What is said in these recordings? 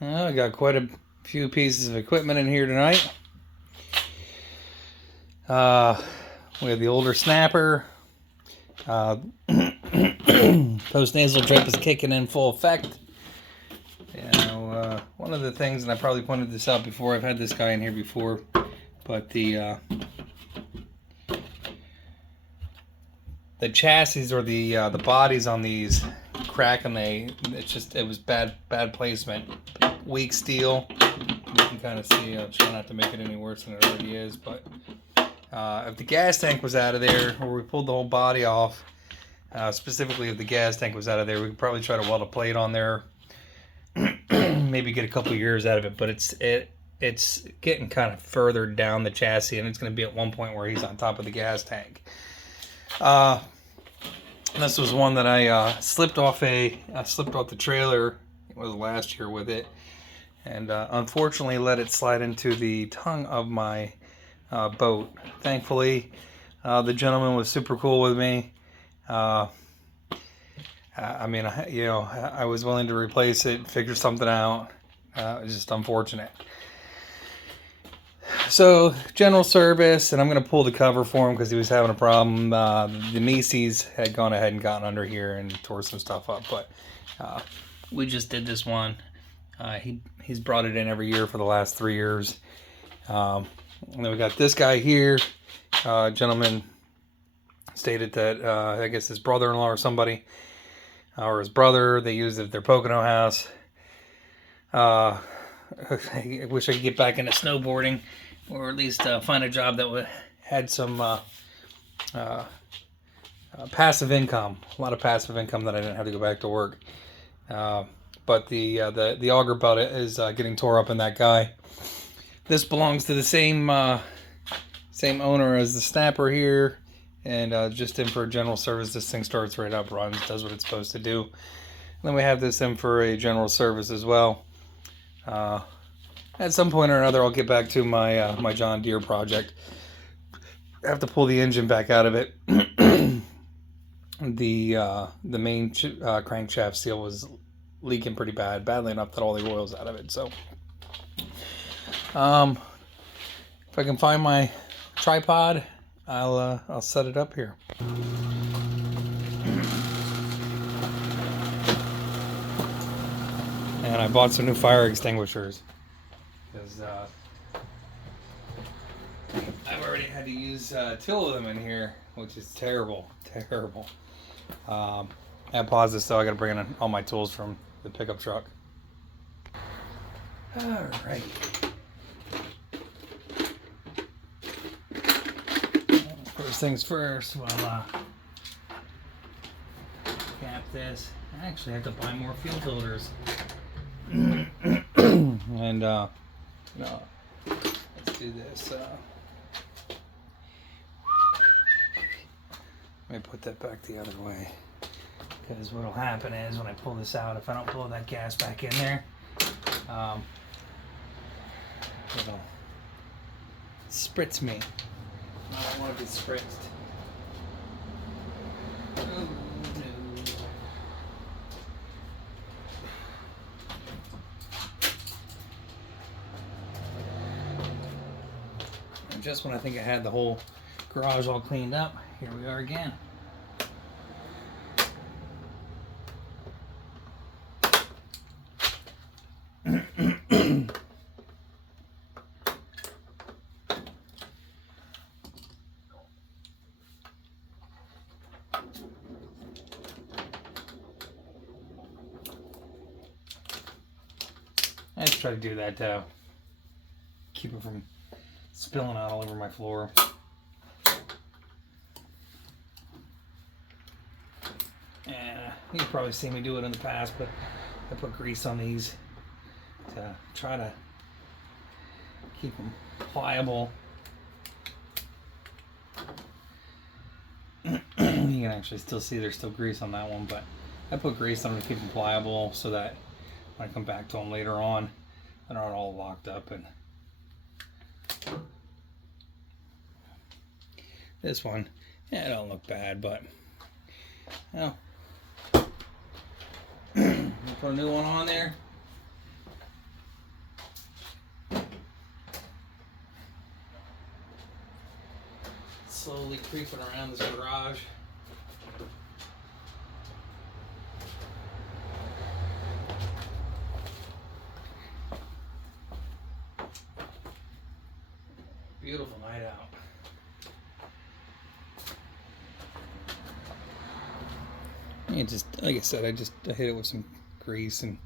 Well, I got quite a few pieces of equipment in here tonight. We have the older snapper. Post nasal drip is kicking in full effect. One of the things, and I probably pointed this out before, I've had this guy in here before, but the chassis or the bodies on these crack, and it was bad placement. Weak steel. You can kind of see. I'll try not to make it any worse than it already is, but if the gas tank was out of there, or we pulled the whole body off, specifically if the gas tank was out of there, we could probably try to weld a plate on there, maybe get a couple years out of it. But it's getting kind of further down the chassis, and it's going to be at one point where he's on top of the gas tank. This was one that I slipped off the trailer. It was last year with it, and unfortunately let it slide into the tongue of my boat. Thankfully, the gentleman was super cool with me. I was willing to replace it, figure something out. It was just unfortunate. So, general service, and I'm going to pull the cover for him because he was having a problem. The Mises had gone ahead and gotten under here and tore some stuff up, but we just did this one. He's brought it in every year for the last 3 years. And then we got this guy here. Gentleman stated that I guess his brother-in-law or somebody, or his brother, they used it at their Pocono house. I wish I could get back into snowboarding, or at least find a job that had some passive income. A lot of passive income that I didn't have to go back to work. But the auger butt is getting tore up in that guy. This belongs to the same owner as the snapper here, and just in for a general service. This thing starts right up, runs, does what it's supposed to do. And then we have this in for a general service as well. At some point or another, I'll get back to my my John Deere project. I have to pull the engine back out of it. The main crankshaft seal was leaking pretty badly enough that all the oil's out of it. So, if I can find my tripod, I'll set it up here. And I bought some new fire extinguishers because I've already had to use 2 of them in here, which is terrible. At pause this though, I gotta bring in all my tools from the pickup truck. All right. First things first, we'll cap this. I actually have to buy more fuel filters. And no, let's do this. Let me put that back the other way, because what will happen is when I pull this out, if I don't pull that gas back in there, it'll spritz me. I don't want to be spritzed. Oh, no. And just when I think I had the whole garage all cleaned up, here we are again. I just try to do that to keep it from spilling out all over my floor. And you've probably seen me do it in the past, but I put grease on these to try to keep them pliable. You can actually still see there's still grease on that one, but I put grease on them to keep them pliable so that when I come back to them later on, they're not all locked up. And this one, yeah, it don't look bad, but well, put a new one on there. slowly creeping around this garage. Beautiful night out. And just like I said, I hit it with some grease and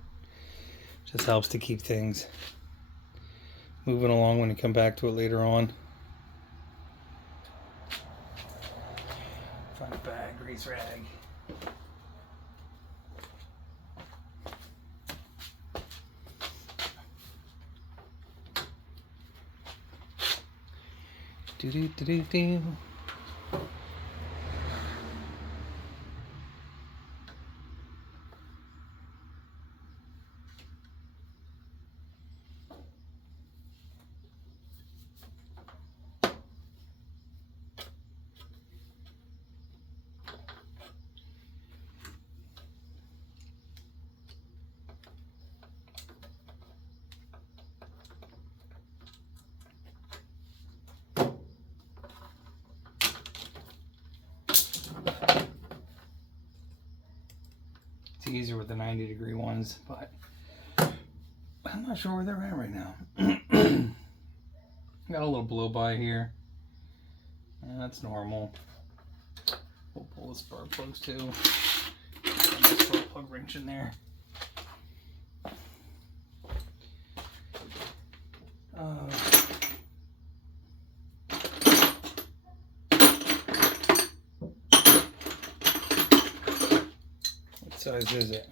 just helps to keep things moving along when you come back to it later on. Find a bag, grease rag. Do do do do do. It's easier with the 90-degree ones, but I'm not sure where they're at right now. Got a little blow by here. That's normal. We'll pull the spark plugs too. Got my spark plug wrench in there. What size is it?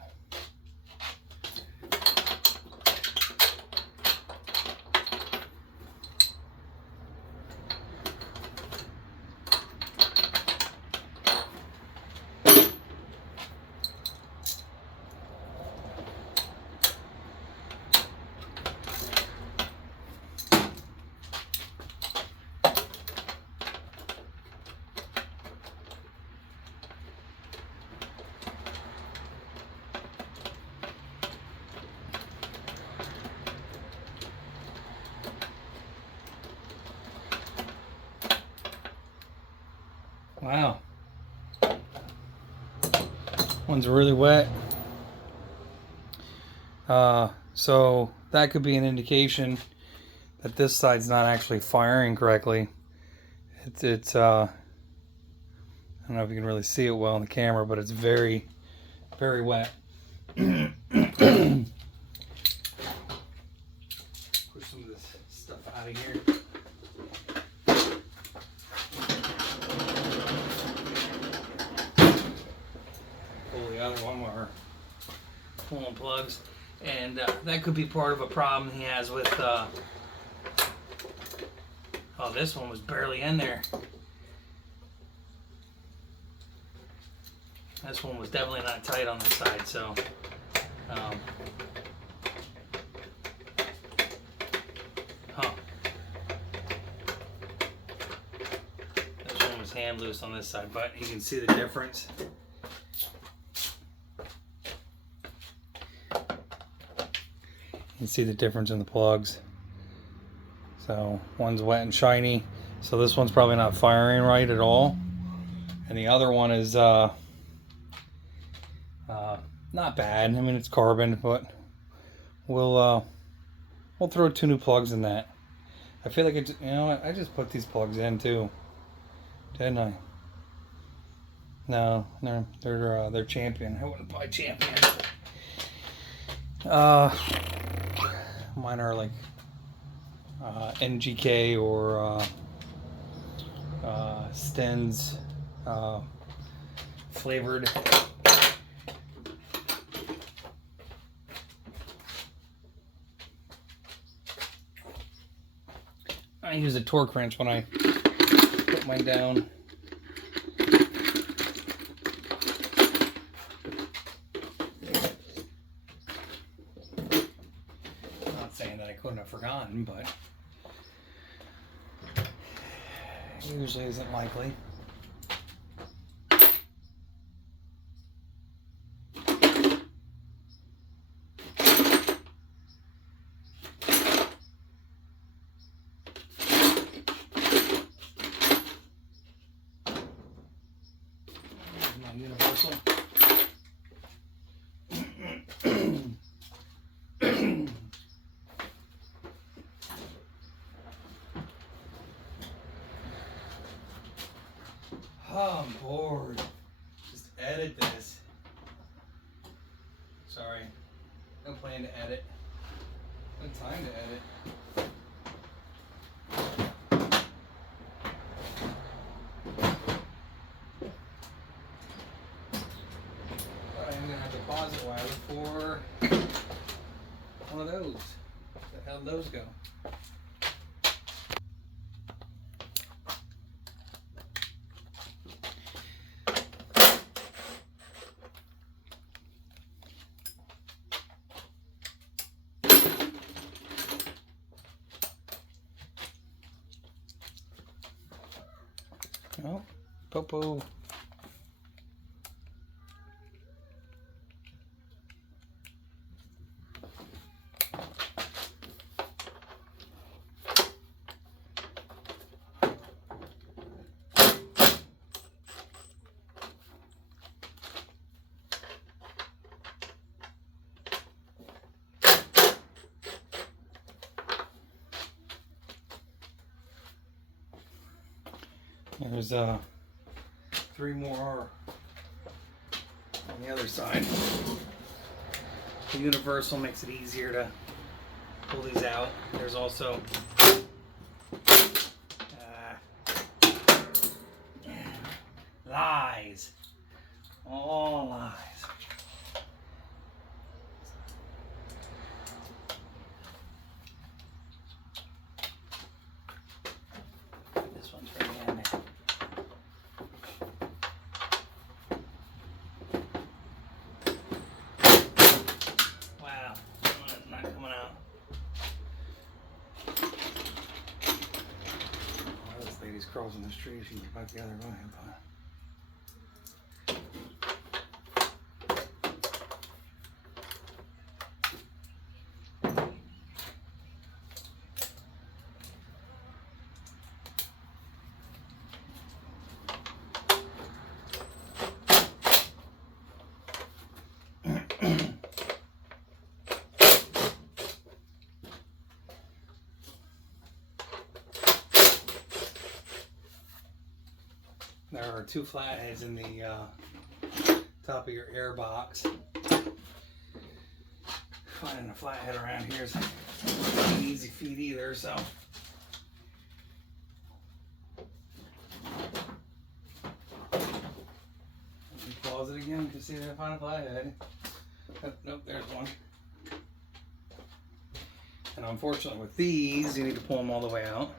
Wow. One's really wet. So that could be an indication that this side's not actually firing correctly. It's I don't know if you can really see it well in the camera, but it's very, very wet. Push some of this stuff out of here. Pull the other one while we're pulling plugs. And that could be part of a problem he has with, oh, this one was barely in there. This one was definitely not tight on this side, so, this one was hand loose on this side, but you can see the difference. You can see the difference in the plugs. So one's wet and shiny, so this one's probably not firing right at all, and the other one is not bad. I mean, it's carbon, but we'll throw 2 new plugs in that. I feel like you know what? I just put these plugs in too, didn't I? No, they're Champion. I wouldn't buy Champion. Mine are like NGK or Stens flavored. I use a torque wrench when I put mine down. Not saying that I couldn't have forgotten, but it usually isn't likely. No plan to edit. No time to edit. But I'm gonna have to pause it while I look for one of those. Where the hell did those go? Oh, Popo. There's 3 more on the other side. The universal makes it easier to pull these out. There's also lies. All lies. This one's very handy. Wow, that one is not coming out. Oh, this lady's crossing the street. She can get back the other way. But there are 2 flatheads in the top of your air box. Finding a flathead around here is not an easy feat either, so. Let me pause it again to see if I find a flathead. Oh, nope, there's one. And unfortunately with these, you need to pull them all the way out.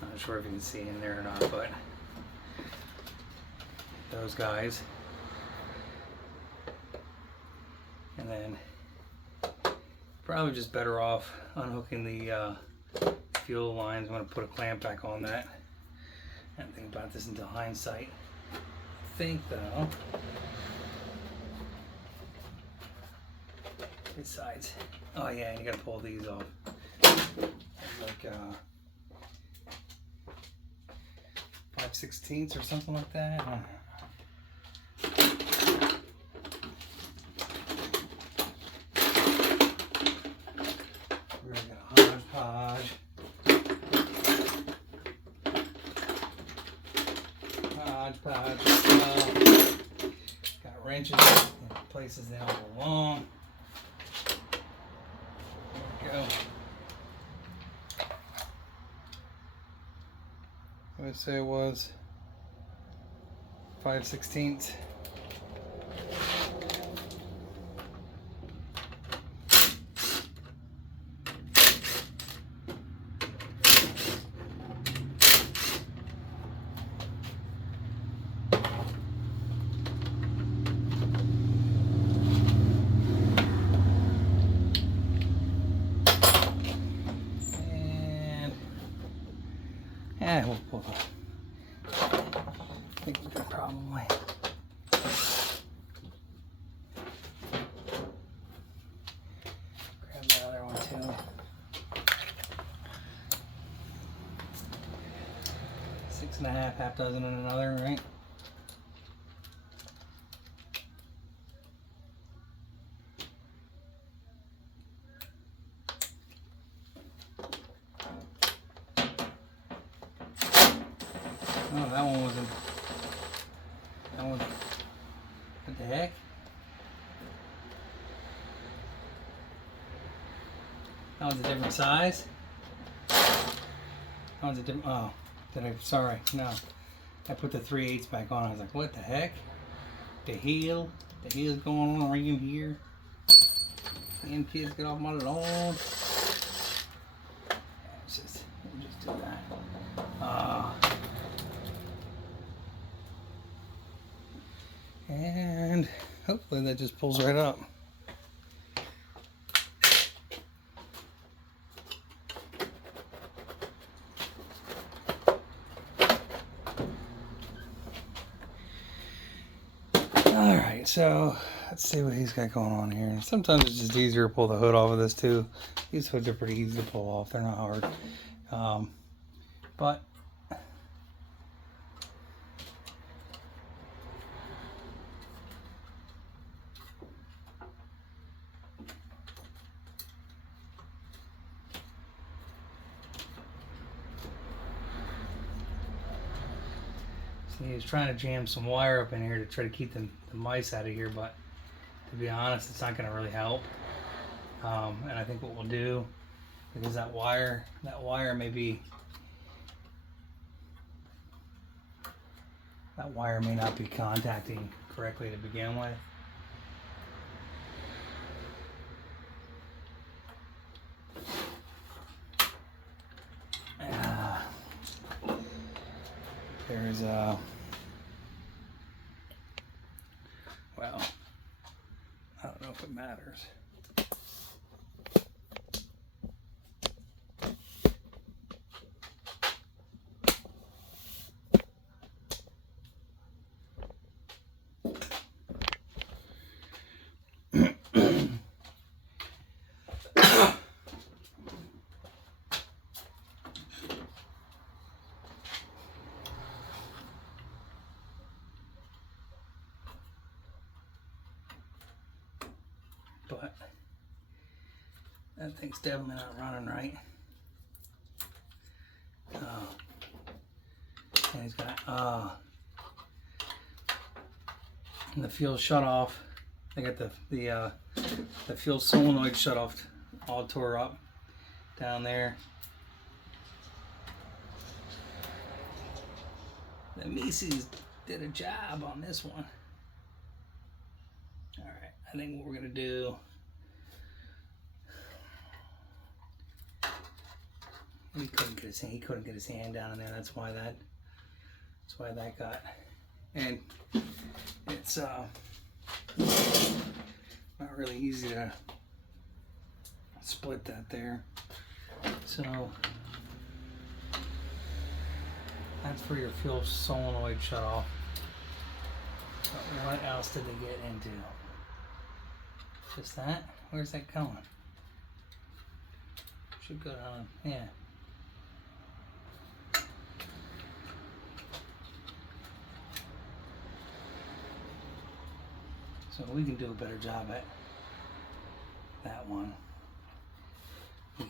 Not sure if you can see in there or not, but those guys. And then probably just better off unhooking the fuel lines. I'm going to put a clamp back on that. I didn't think about this until hindsight. I think though, besides, oh yeah, and you got to pull these off. Like 5/16 or something like that. We're gonna get a hodgepodge. Got wrenches in places they don't belong. There we go. I would say it was 5/16. Yeah, we'll pull it. I think we could probably. Grab the other one too. 6.5, half dozen in another, right? Oh, that one wasn't. That one. What the heck? That one's a different size. That one's a different. Oh, sorry, no. I put the 3/8 back on. I was like, what the heck? The hell's going on around here? Damn kids, get off my lawn. We'll just do that. And hopefully that just pulls right up. Alright, so let's see what he's got going on here. Sometimes it's just easier to pull the hood off of this too. These hoods are pretty easy to pull off, they're not hard. But he was trying to jam some wire up in here to try to keep the mice out of here, but to be honest, it's not going to really help. And I think what we'll do, because that wire may not be contacting correctly to begin with. There's well, I don't know if it matters. But that thing's definitely not running right. And he's got and the fuel shut off. I got the fuel solenoid shut off, all tore up down there. The Mises did a job on this one. Alright, I think what we're gonna do, he couldn't get his hand down in there. That's why that got, and it's not really easy to split that there. So that's for your fuel solenoid shut off. But what else did they get into? Just that? Where's that going? Should go down, yeah. So we can do a better job at that one. We're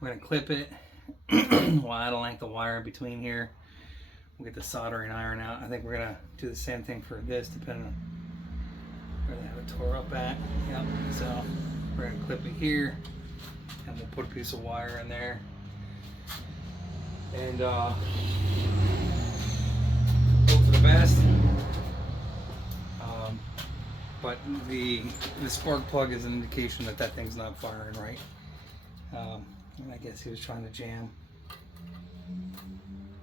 gonna clip it. We'll add a length of wire in between here. We'll get the soldering iron out. I think we're gonna do the same thing for this, depending on where they have it tore up at. Yep. So we're gonna clip it here, and we'll put a piece of wire in there. And hope for the best. But the spark plug is an indication that that thing's not firing right. And I guess he was trying to jam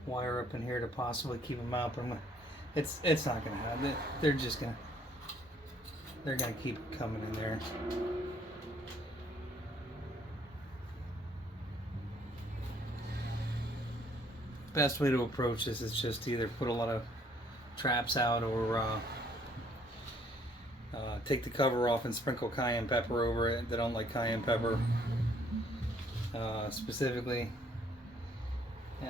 wire up in here to possibly keep them out, but it's not gonna happen. They're gonna keep coming in there. Best way to approach this is just either put a lot of traps out or take the cover off and sprinkle cayenne pepper over it. They don't like cayenne pepper specifically. You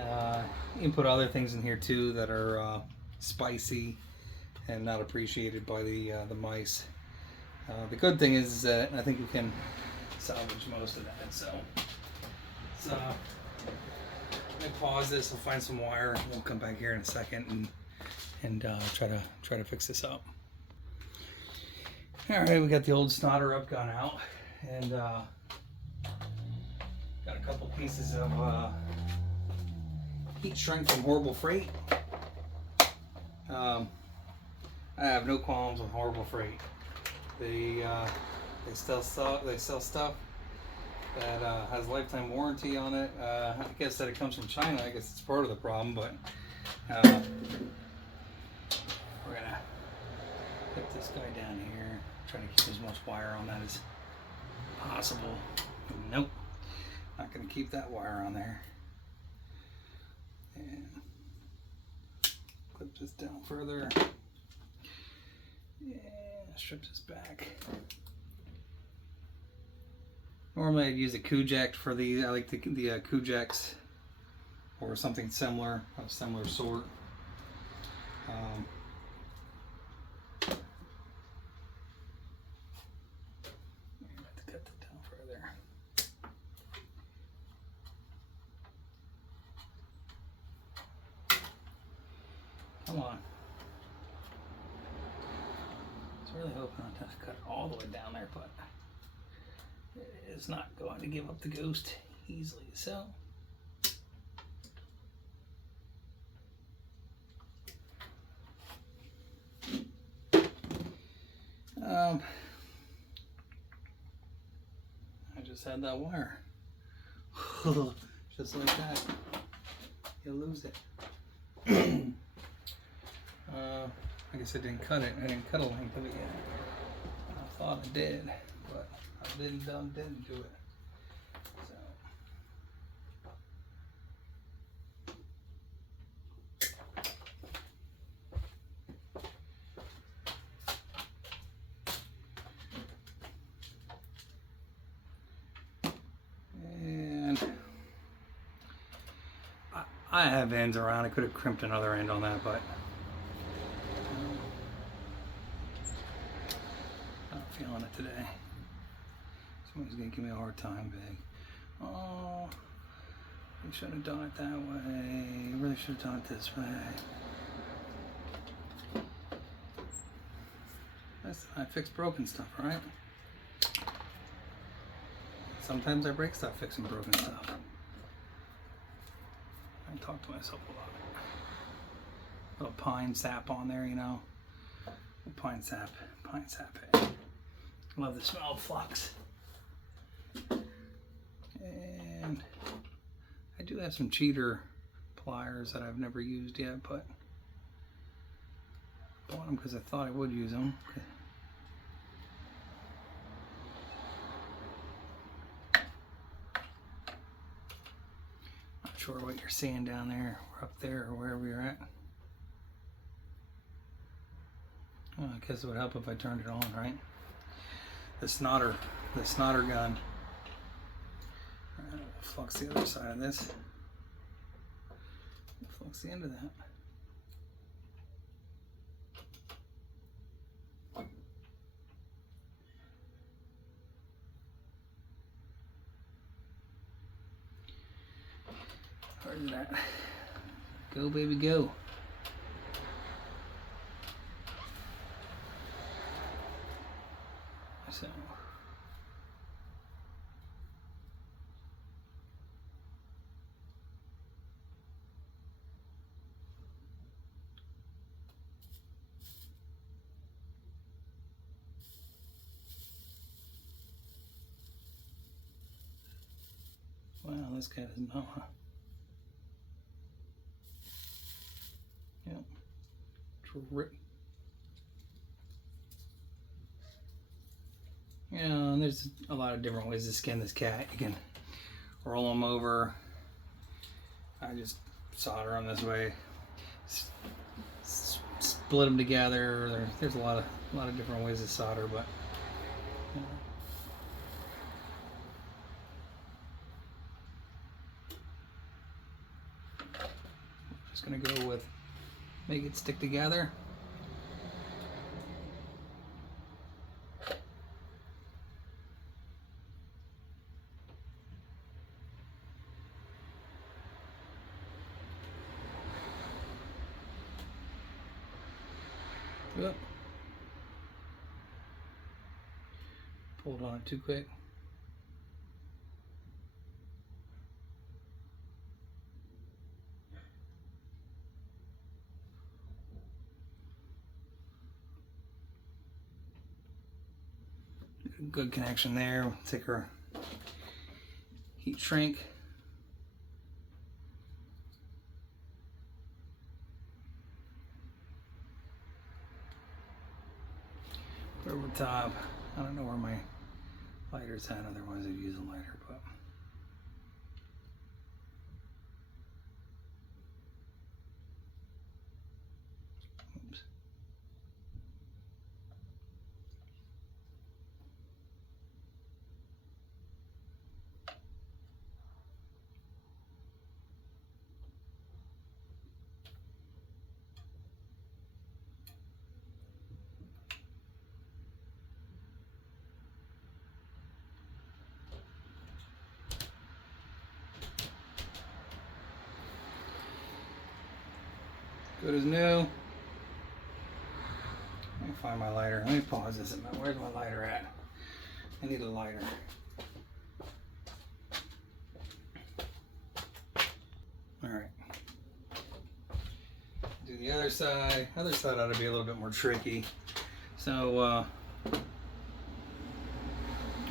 can put other things in here too that are spicy and not appreciated by the mice. The good thing is that I think we can salvage most of that. So let me pause this. I'll find some wire. We'll come back here in a second and try to fix this up. All right, we got the old Snotter up gun out, And got a couple pieces of heat shrink from Horrible Freight. I have no qualms with Horrible Freight. They sell stuff that has lifetime warranty on it. I guess that it comes from China. I guess it's part of the problem, but we're gonna put this guy down here. Try to keep as much wire on that as possible. Nope, not gonna keep that wire on there. And clip this down further. Yeah, strip this back. Normally I'd use a Kuject for the, I like the Kujects or something similar, of similar sort. I'm going to cut that down further. Come on. I was really hoping not to cut all the way down there, but it's not going to give up the ghost easily, so I just had that wire. Just like that. You lose it. I guess I didn't cut it. I didn't cut a length of it yet. I thought I did, but I didn't do it. And I have ends around. I could have crimped another end on that, but not feeling it today. Someone's gonna give me a hard time, big. Oh, we should have done it that way. Really should have done it this way. I fix broken stuff, right? Sometimes I break stuff fixing broken stuff. I talk to myself a lot. Little pine sap on there, you know. Pine sap. Love the smell of flux. And I do have some cheater pliers that I've never used yet, but I bought them because I thought I would use them. Not sure what you're seeing down there, or up there, or wherever you're at. Well, I guess it would help if I turned it on, right? The snotter gun. Alright, we'll flux the other side of this. We'll flux the end of that. Where's that? Go, baby, go. So. Wow, this guy doesn't know, huh? Yep. You know, there's a lot of different ways to skin this cat. You can roll them over. I just solder them this way. Split them together. There's a lot of different ways to solder, but you know. Just gonna go with make it stick together. Yep. Pulled on it too quick. Good connection there. Take our heat shrink. Put over the top. I don't know where my lighter's at, otherwise I'd use a lighter, but oops. Good as new. Let me find my lighter. Let me pause this. Where's my lighter at? I need a lighter. All right. Do the other side. Other side ought to be a little bit more tricky. So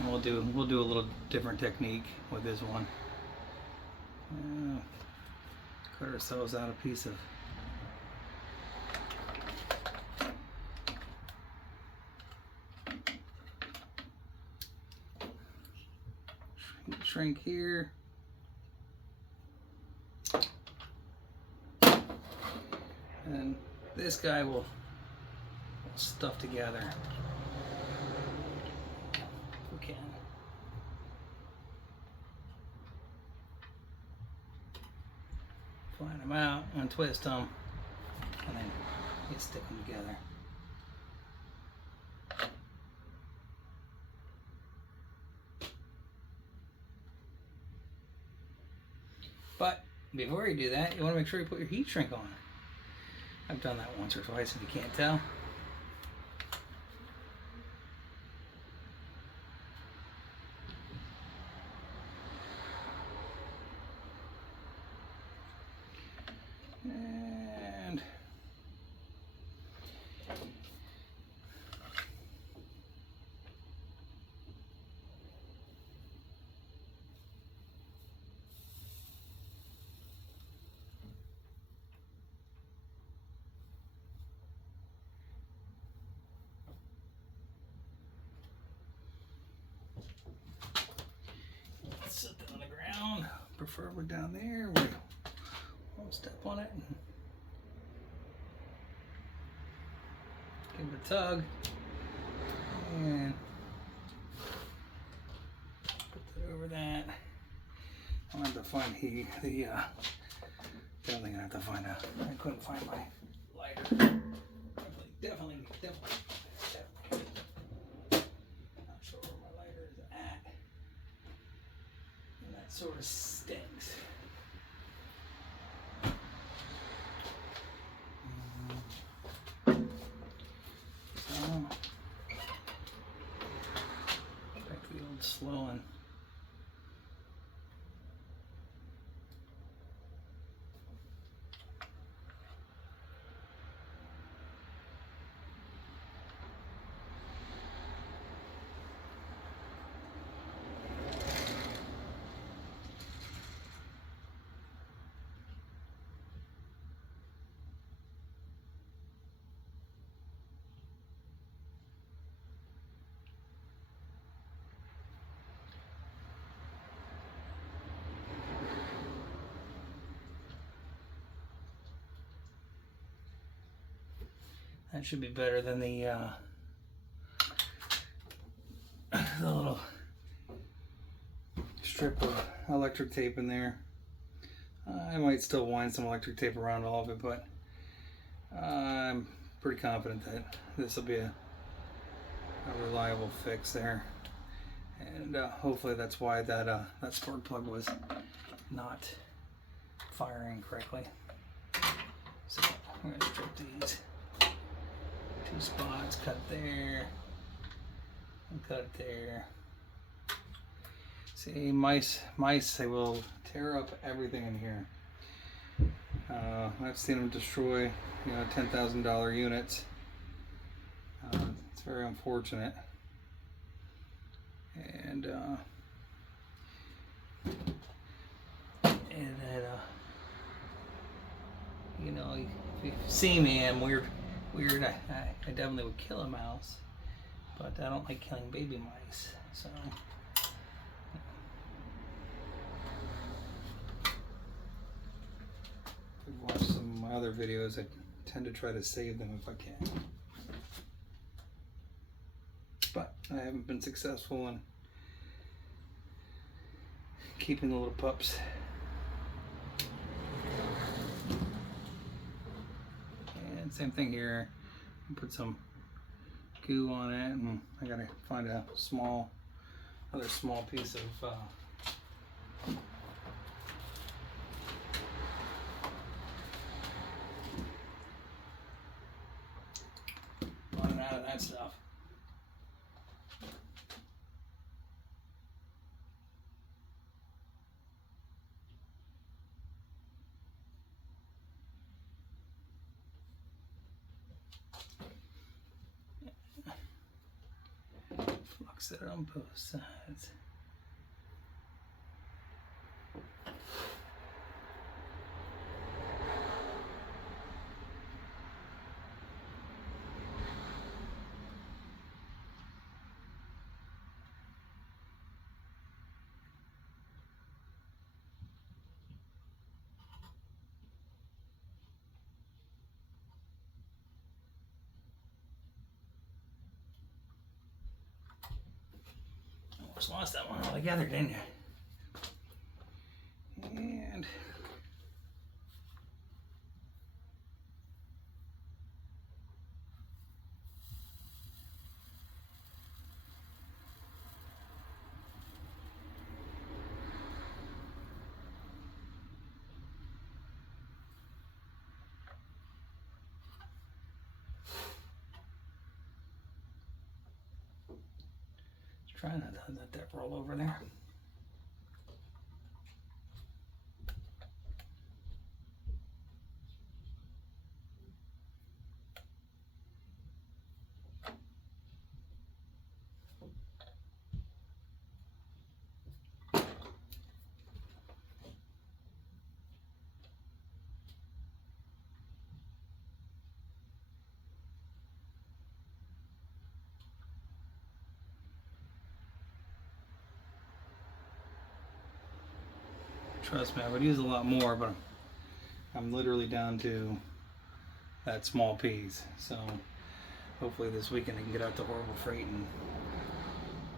we'll do a little different technique with this one. Cut ourselves out a piece of shrink here. And this guy will stuff together. We can. Flatten them out, untwist them, and then you stick them together. But before you do that, you want to make sure you put your heat shrink on. I've done that once or twice if you can't tell. And set that on the ground, preferably down there where you won't step on it. Give it a tug and put that over that. I'll have to find definitely gonna have to find out. I couldn't find my lighter. Definitely. Not sure where my lighter is at. And that sort of stinks. Back to the old slow one. That should be better than the little strip of electric tape in there. I might still wind some electric tape around all of it, but I'm pretty confident that this will be a reliable fix there. And hopefully that's why that spark plug was not firing correctly. So I'm going to strip these. 2 spots, cut there, and cut there. See, mice, they will tear up everything in here. I've seen them destroy, $10,000 units. It's very unfortunate. And then you know, if you see me, I'm weird. I definitely would kill a mouse, but I don't like killing baby mice. So. If you've watched some of my other videos, I tend to try to save them if I can. But I haven't been successful in keeping the little pups. And same thing here. Put some goo on it, and I gotta find a other small piece of running out of that stuff. Flux it on both sides. Almost lost that one altogether, didn't you? And try not to let that roll over there. Trust me, I would use a lot more, but I'm literally down to that small piece. So hopefully this weekend I can get out to Horrible Freight and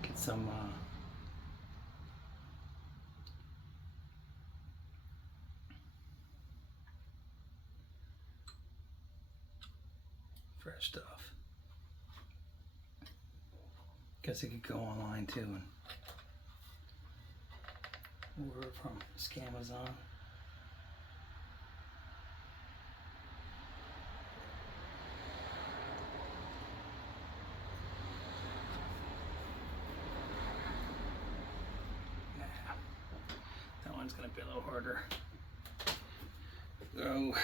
get some fresh stuff. Guess I could go online too and order it from Scamazon. Yeah, that one's gonna be a little harder. So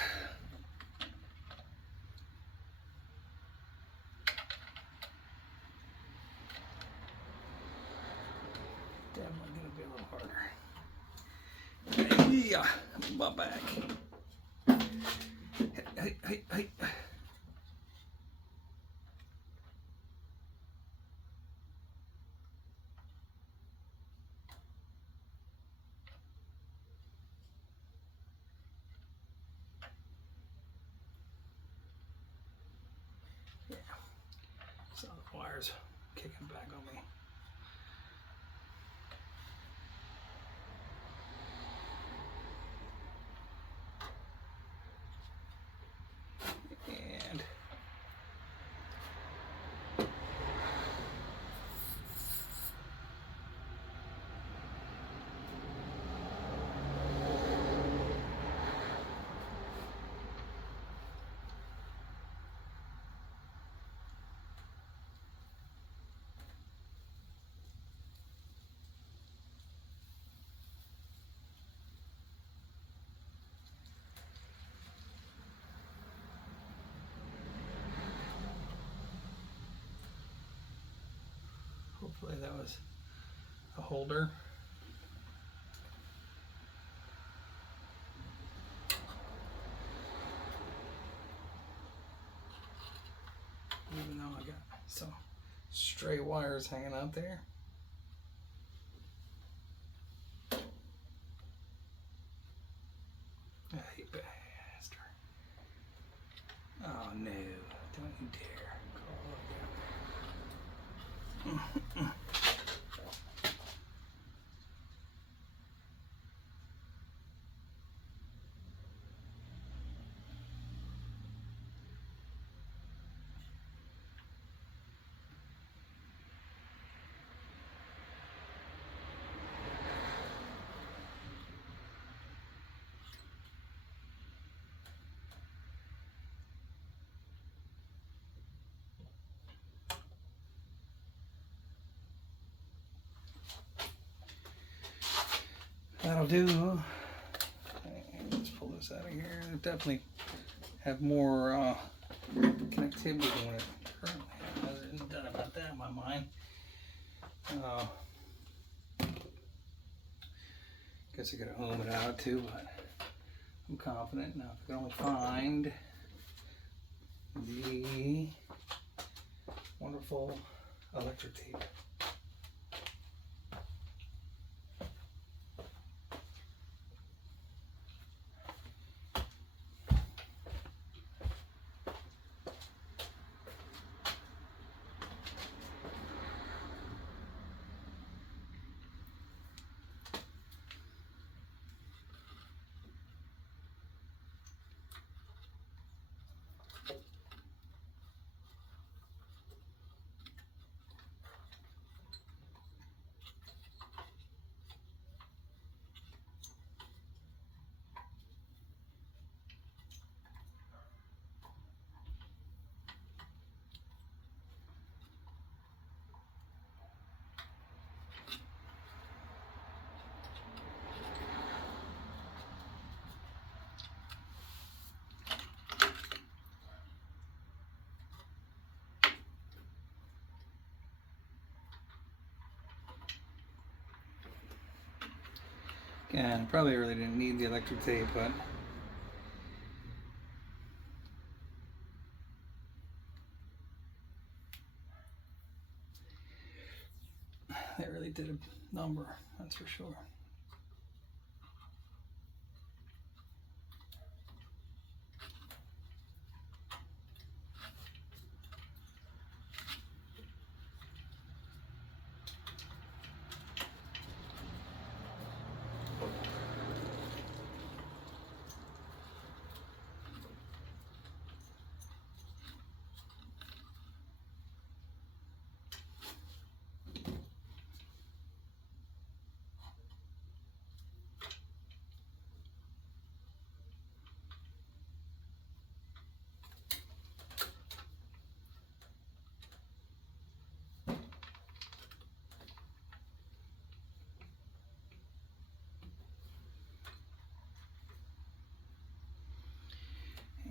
definitely gonna be a little harder. Yeah, my back. Hey. Yeah, so the wire's kicking back on me. And hopefully that was a holder. Even though I got some stray wires hanging out there. Hey, bastard. Oh no, don't you dare. Call it. That'll do. Let's pull this out of here. It definitely have more connectivity than what it currently has. There's no doubt about that in my mind. Guess I gotta home it out too, but I'm confident now. If I can only find the wonderful electric tape. Yeah, I probably really didn't need the electric tape, but that really did a number, that's for sure.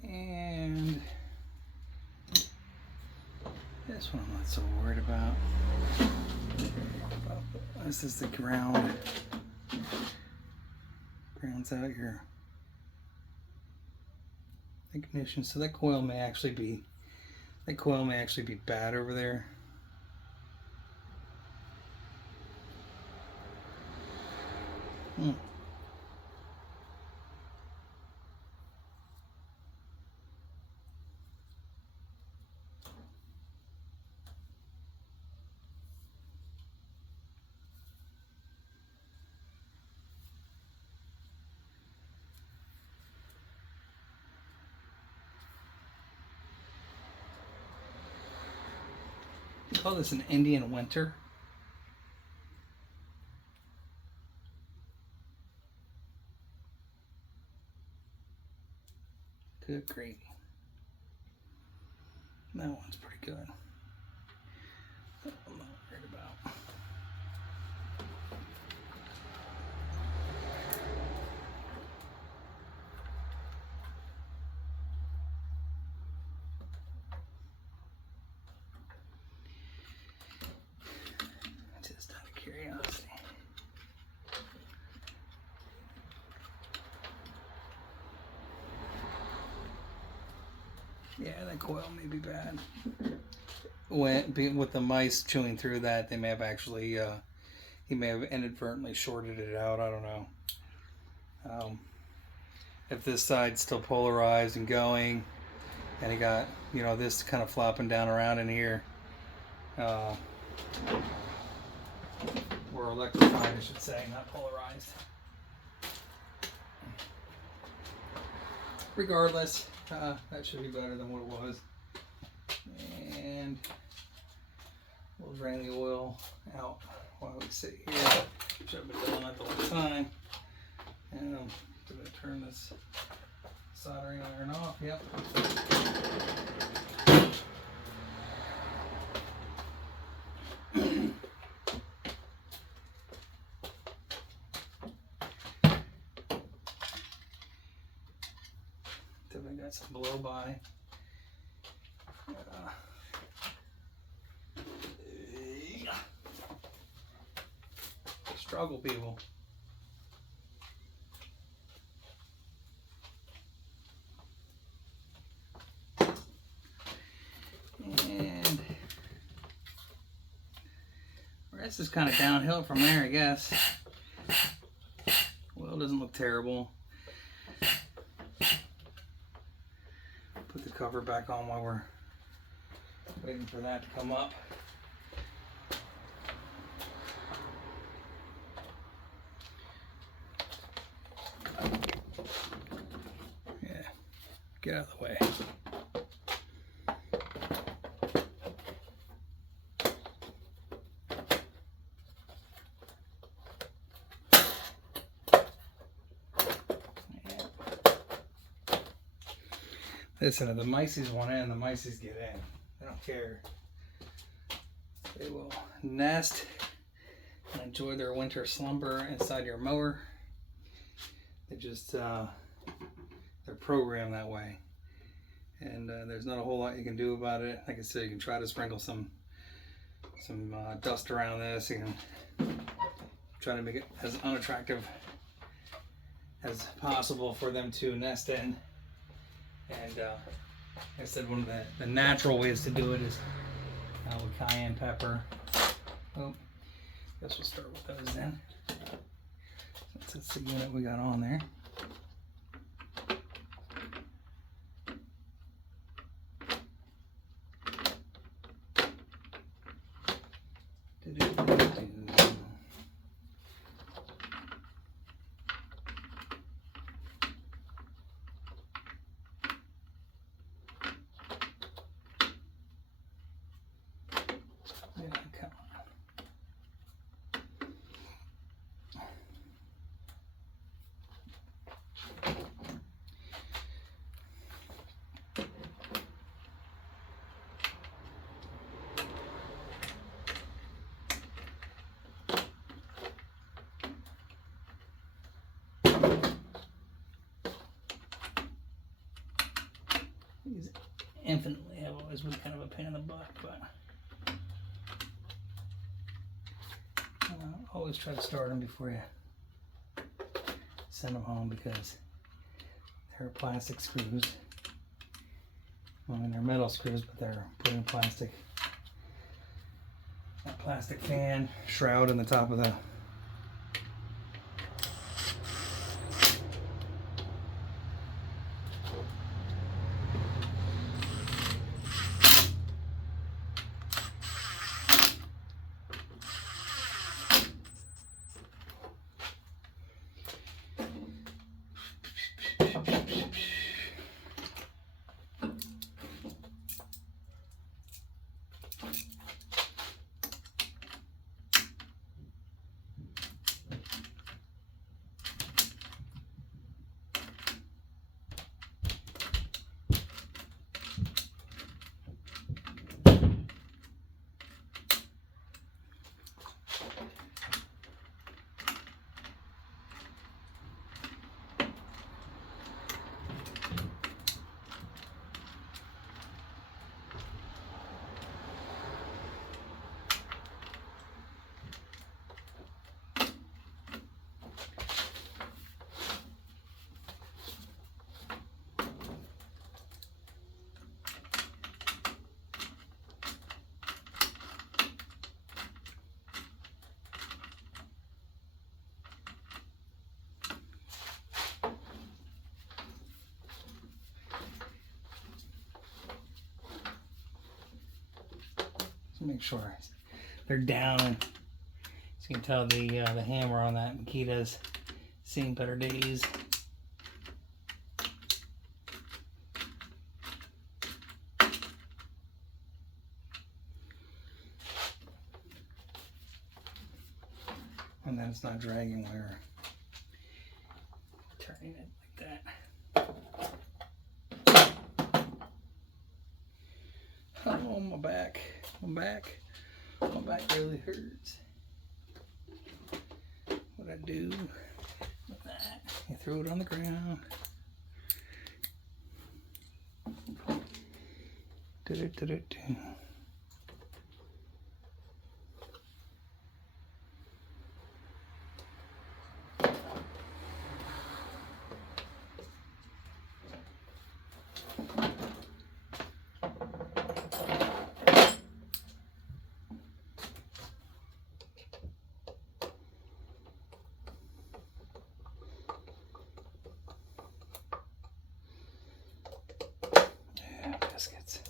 And this one I'm not so worried about. This is the ground. Grounds out your ignition. So that coil may actually be bad over there. You call this an Indian winter? Good gravy. That one's pretty good. I'm not worried about. Just out of curiosity. that coil may be bad. With the mice chewing through that, they may have actually, he may have inadvertently shorted it out. I don't know. If this side's still polarized and going, and he got, this kind of flopping down around in here, or electrified, I should say, not polarized. Regardless, that should be better than what it was. And we'll drain the oil out while we sit here. Should have been doing that the whole time. And I'm going to turn this soldering iron off. Yep. Definitely got some blow by. Struggle, people. And the rest is kind of downhill from there, I guess. Well, it doesn't look terrible. Put the cover back on while we're waiting for that to come up. Yeah, get out of the way. Listen, if the mices want in, the mices get in. They don't care. They will nest and enjoy their winter slumber inside your mower. They just, they're programmed that way. And there's not a whole lot you can do about it. Like I said, you can try to sprinkle some dust around this. You can try to make it as unattractive as possible for them to nest in. And like I said, one of the natural ways to do it is with cayenne pepper. Oh, guess we'll start with those then. That's the unit we got on there. These infinitely have always been kind of a pain in the butt, but always try to start them before you send them home, because they're plastic screws. I mean, they're metal screws, but they're put in plastic. That plastic fan shroud in the top of the make sure they're down. And as you can tell, the hammer on that Makita's seen better days. And then it's not dragging when we're turning it like that. Oh, my back. My back really hurts. What I do with that, you throw it on the ground. Do-do-do-do-do. Biscuits.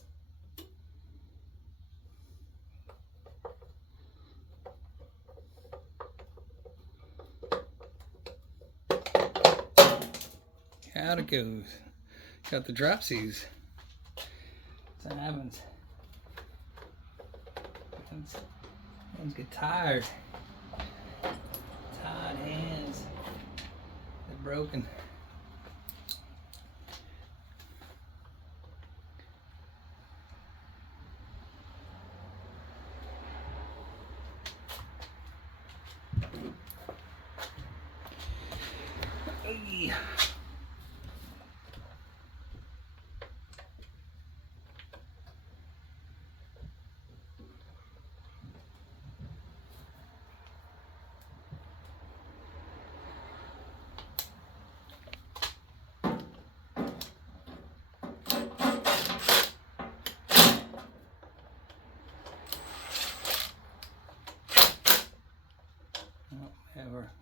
Out it goes. Got the dropsies. That happens. Hands get tired. Tired hands. They're broken. Hey.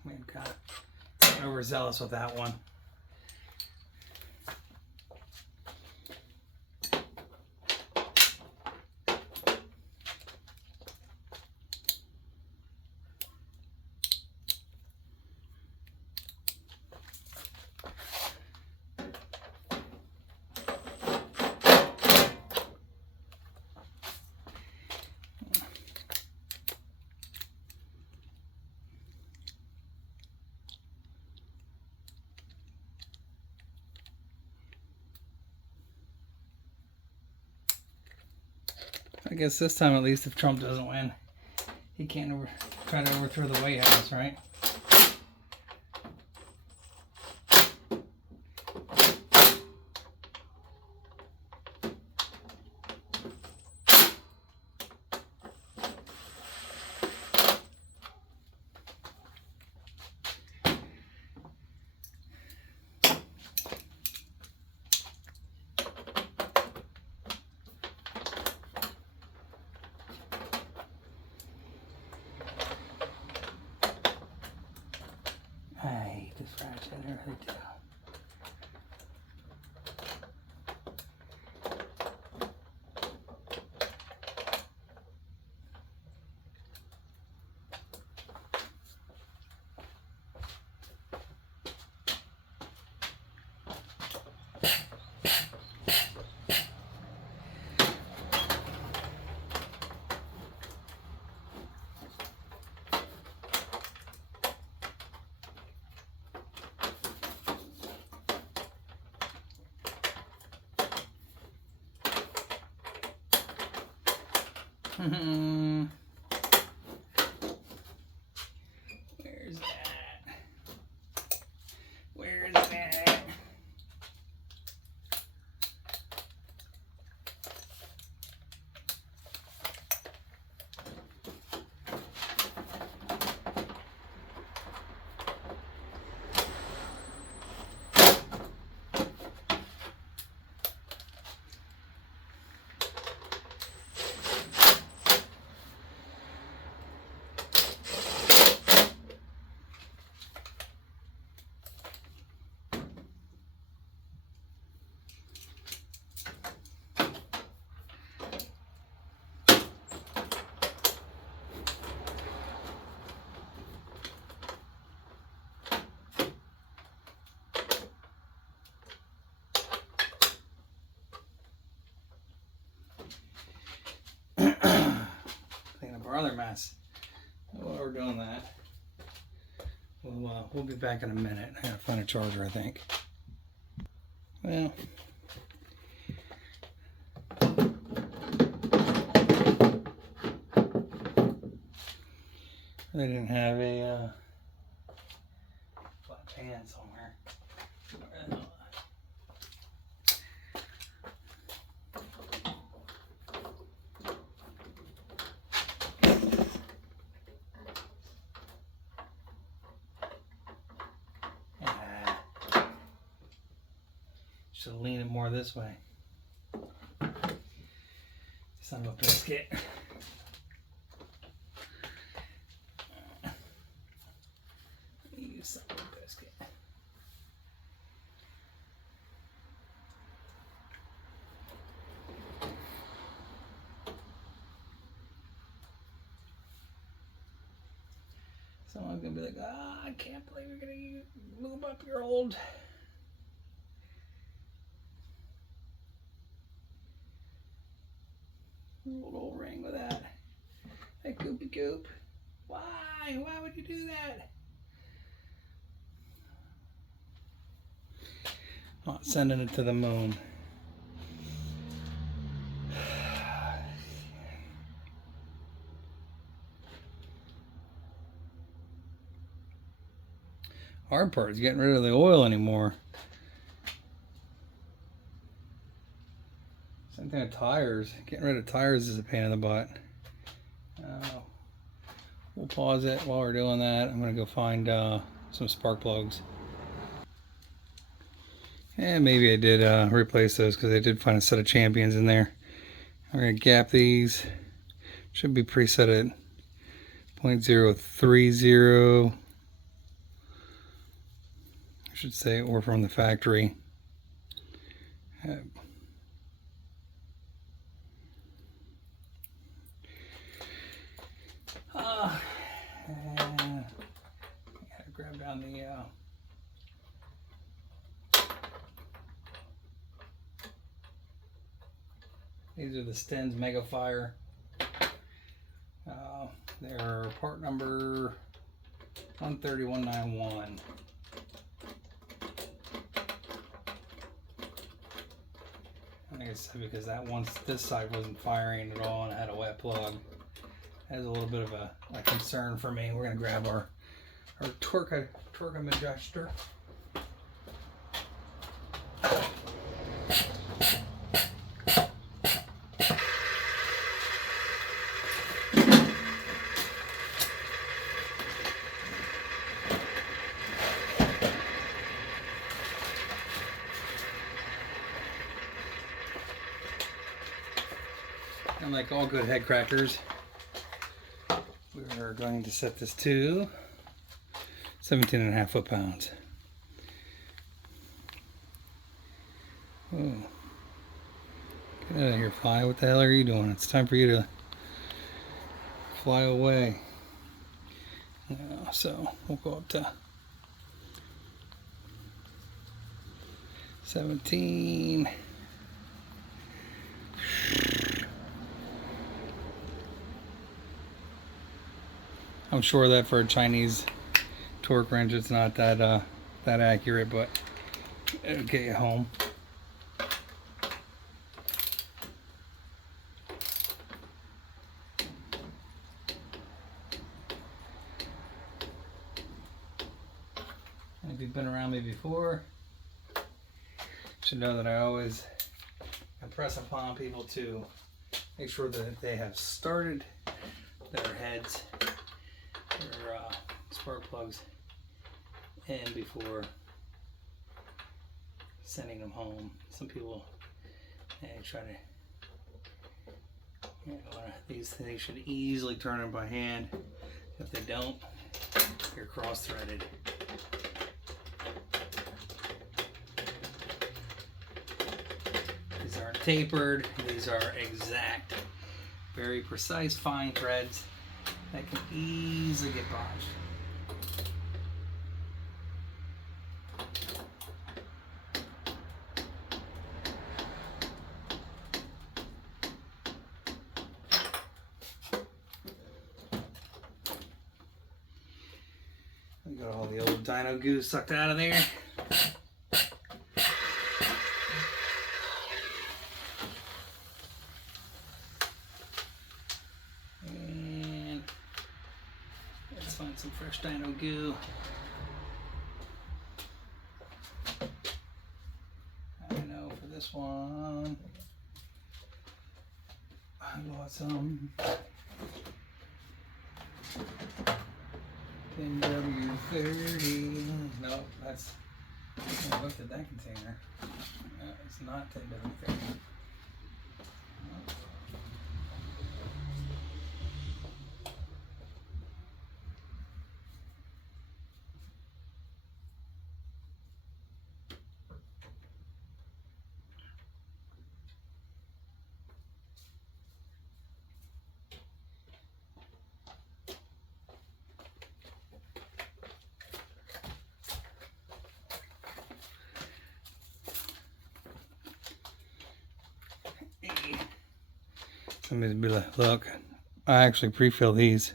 We're kind of overzealous with that one. I guess this time at least, if Trump doesn't win, he can't try to overthrow the White House, right? I hate this ratchet, I really do. Where's that? Where's that? other mess. While we're doing that, we'll be back in a minute. I gotta find a charger, I think. Well, they didn't have a flat pan somewhere. Should lean it more this way. Son of a biscuit. You son of a biscuit. Someone's gonna be like, I can't believe you're gonna move up your old. Old ring with that. Hey, Goopy Goop. Why? Why would you do that? Not sending it to the moon. Hard part is getting rid of the oil anymore. Same thing with tires. Getting rid of tires is a pain in the butt. We'll pause it while we're doing that. I'm going to go find some spark plugs. And maybe I did replace those because I did find a set of champions in there. I'm going to gap these. Should be preset at 0.030. I should say, or from the factory. Gotta grab down the these are the Sten's Mega Fire. They're part number 130191. I think it's because that once this side wasn't firing at all and I had a wet plug. That's a little bit of a concern for me. We're gonna grab our torque adjuster. And like all good head crackers, we are going to set this to 17.5 foot-pounds. Oh, get out of here, fly. What the hell are you doing? It's time for you to fly away. So we'll go up to 17. I'm sure that for a Chinese torque wrench it's not that that accurate, but it'll get you home. And if you've been around me before, you should know that I always impress upon people to make sure that they have started their heads or spark plugs in before sending them home. Some people try to, these things should easily turn them by hand. If they don't, you're cross-threaded. These aren't tapered, these are exact, very precise fine threads that can easily get botched. Dino goo sucked out of there. And let's find some fresh Dino goo. I know for this one, I bought some W30. No, that's. I looked at that container. No, it's not 10W30. Somebody's be like, look, I actually pre-fill these.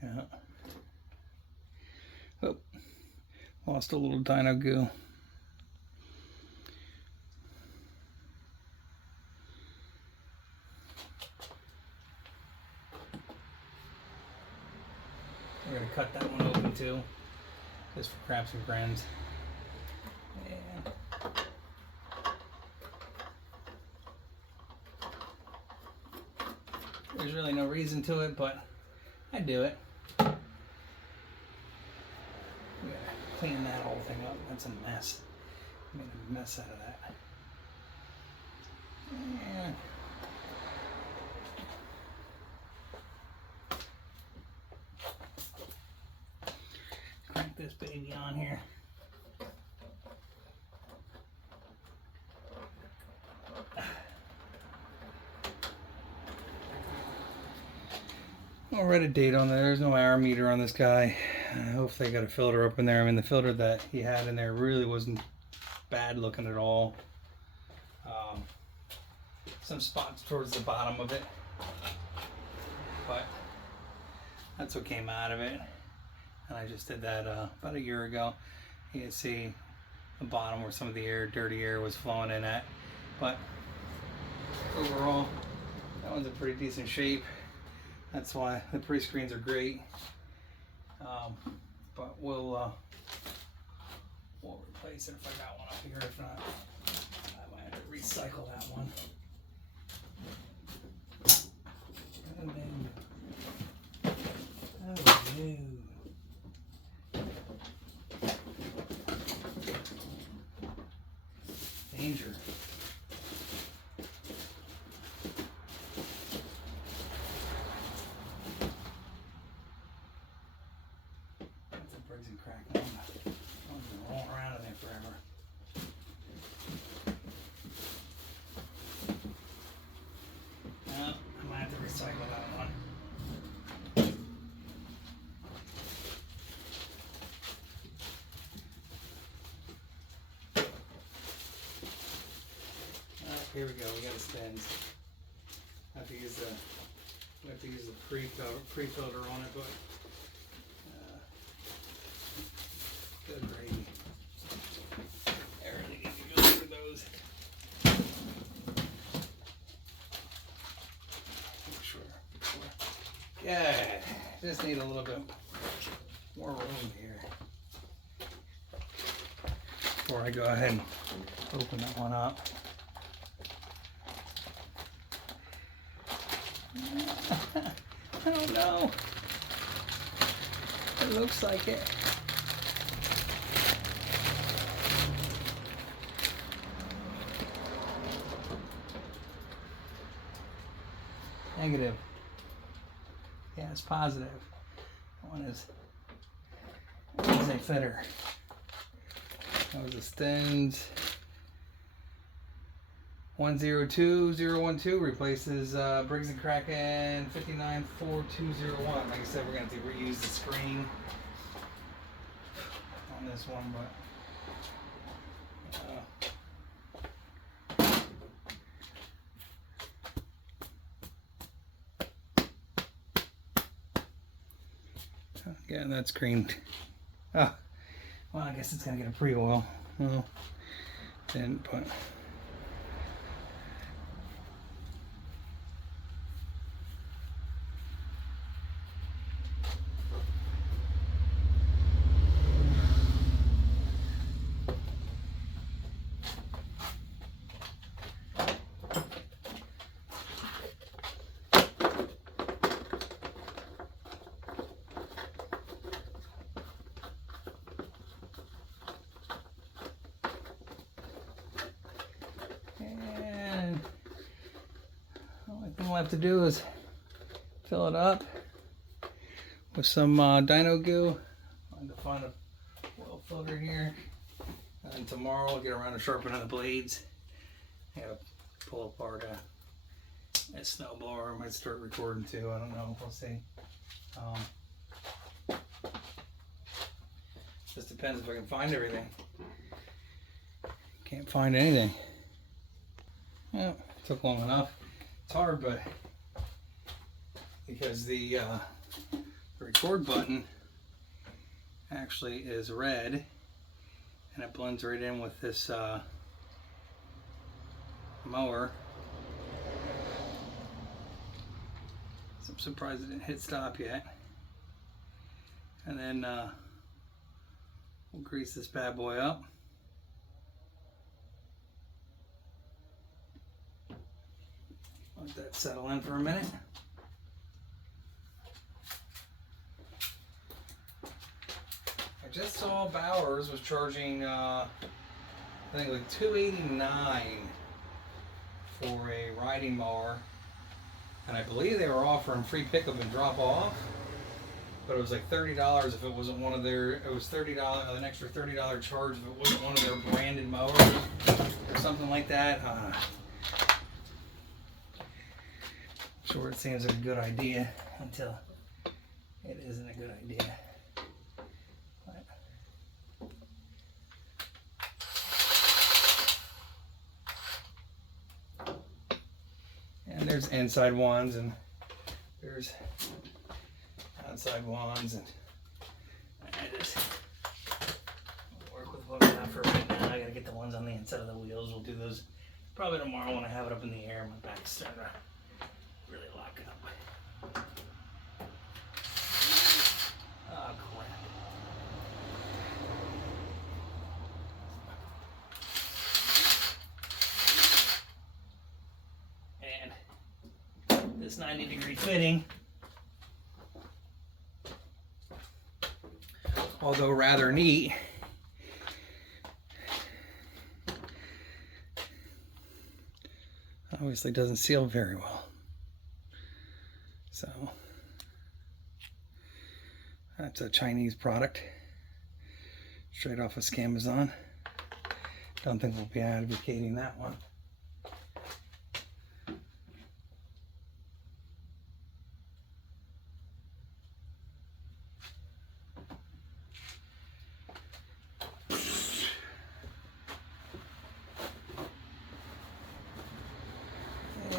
Yeah. Oh, lost a little Dino goo. We're gonna cut that one open too, just for craps and grins. And there's really no reason to it, but I do it. We gotta clean that whole thing up. That's a mess. I made a mess out of that. And crank this baby on here. I'll write a date on there. There's no hour meter on this guy. Hopefully, got a filter up in there. I mean, the filter that he had in there really wasn't bad looking at all. Some spots towards the bottom of it, but that's what came out of it. And I just did that about a year ago. You can see the bottom where some of the air, dirty air, was flowing in at. But overall, that one's in pretty decent shape. That's why the pre-screens are great. But we'll replace it if I got one up here. If not, I might have to recycle that one. Oh no. Oh no. Danger. That's a Briggs and Crack one. One's been rolling around in there forever. I might have to recycle that one. Here we go. We got a spins. I have to use the pre-filter on it, but good gravy. Everything needs to go through those. Sure. Yeah, just need a little bit more room here before I go ahead and open that one up. I don't know. It looks like it. Negative. Yeah, it's positive. That one is a fitter. That was a Stens 102012 replaces Briggs & Kraken 594201. Like I said, we're going to have to reuse the screen on this one, but Yeah, that's green. Oh, well, I guess it's gonna get a pre-oil. Well, didn't put. And the only thing we'll have to do is fill it up with some Dino Goo. I'm going to find a oil filter here. And tomorrow we'll get around to sharpening the blades. I gotta pull apart a snowblower. I might start recording too. I don't know. We'll see. Just depends if I can find everything. Can't find anything. Yeah, took long enough. It's hard, but because the record button actually is red, and it blends right in with this mower. So I'm surprised it didn't hit stop yet. And then we'll grease this bad boy up. Let that settle in for a minute. I just saw Bowers was charging I think like $289 for a riding mower, and I believe they were offering free pickup and drop off, but it was like $30 if it wasn't one of their, it was $30, an extra $30 charge if it wasn't one of their branded mowers or something like that. Sure, it seems like a good idea until it isn't a good idea. And there's inside ones and there's outside ones, and I just work with what I have for right now. I gotta get the ones on the inside of the wheels. We'll do those probably tomorrow when I have it up in the air. My back's starting to really lock up. Oh crap. And this 90-degree fitting, although rather neat, obviously doesn't seal very well. So that's a Chinese product, straight off of Scamazon. Don't think we'll be advocating that one.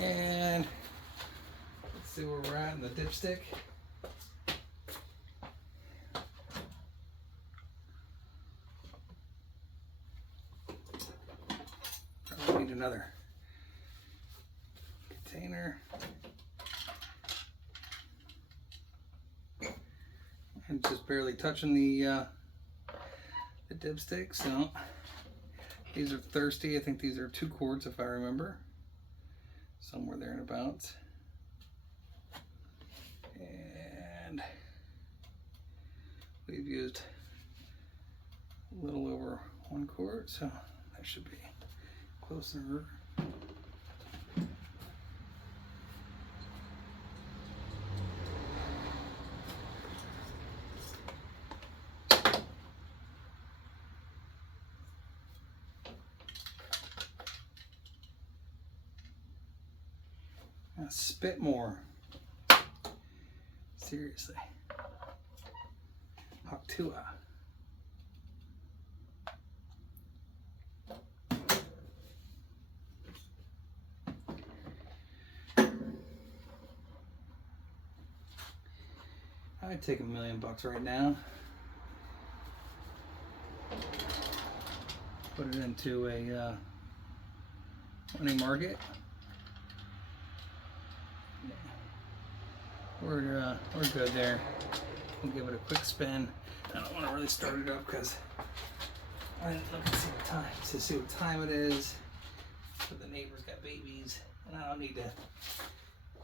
And let's see where we're at in the dipstick. Probably need another container. And just barely touching the dipstick, so these are thirsty. I think these are 2 quarts if I remember. Somewhere there and about. And we've used a little over 1 quart, so that should be closer. Spit more. Seriously. Haktua. I'd take $1 million right now. Put it into a money market. We're good there. We'll give it a quick spin. I don't want to really start it up because I didn't look and see what time it is. But the neighbor's got babies, and I don't need to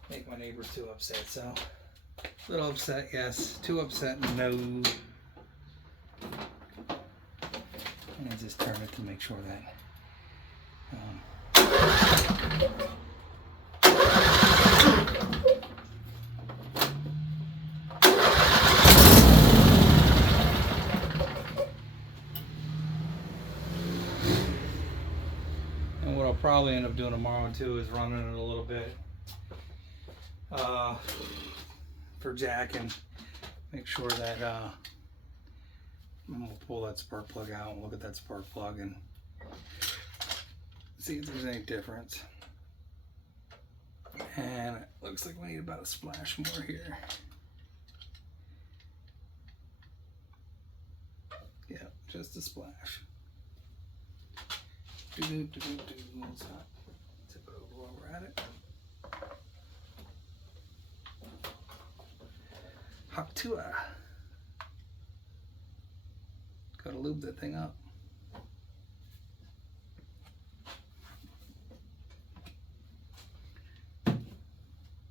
make my neighbors too upset. So, a little upset, yes. Too upset, no. And I just turn it to make sure that. And what I'll probably end up doing tomorrow too is running it a little bit for Jack and make sure that we'll pull that spark plug out and look at that spark plug and see if there's any difference. And it looks like we need about a splash more here. Yeah, just a splash. Let's not tip it over while we're at it. Hoptua. Gotta lube that thing up.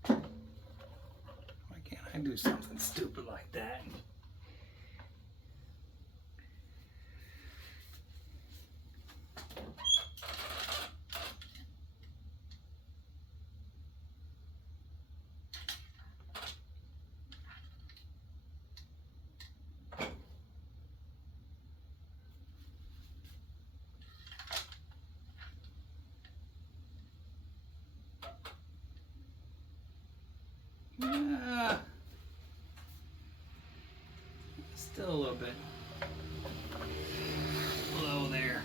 Why can't I do something stupid like that? Still a little bit low there.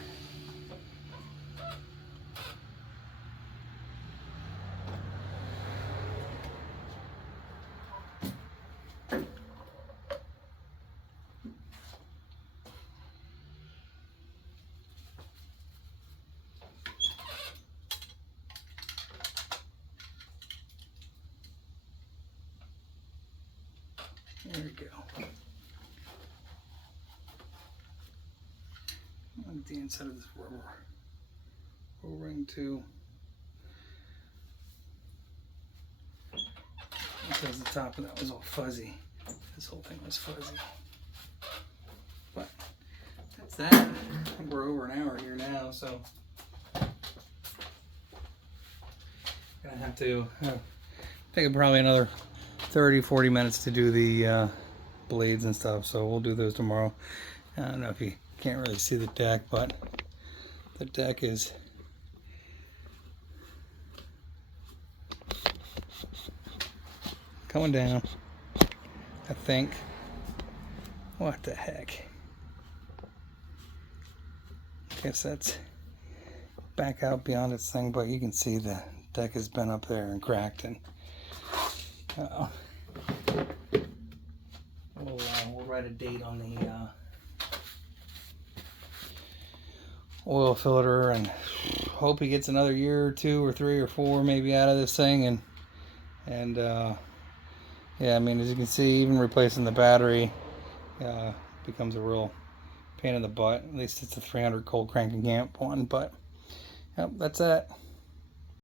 There we go. On the inside of this rubber O-ring too. Because the top of that was all fuzzy. This whole thing was fuzzy. But that's that. I think we're over an hour here now, so gonna have to take probably another 30-40 minutes to do the blades and stuff, so we'll do those tomorrow. I don't know if you can't really see the deck, but the deck is coming down, I think. What the heck? Guess that's back out beyond its thing, but you can see the deck has been up there and cracked, and we'll write a date on the oil filter and hope he gets another year or 2 or 3 or 4 maybe out of this thing, and yeah, I mean, as you can see, even replacing the battery becomes a real pain in the butt. At least it's a 300 cold cranking amp one, but yep, that's that.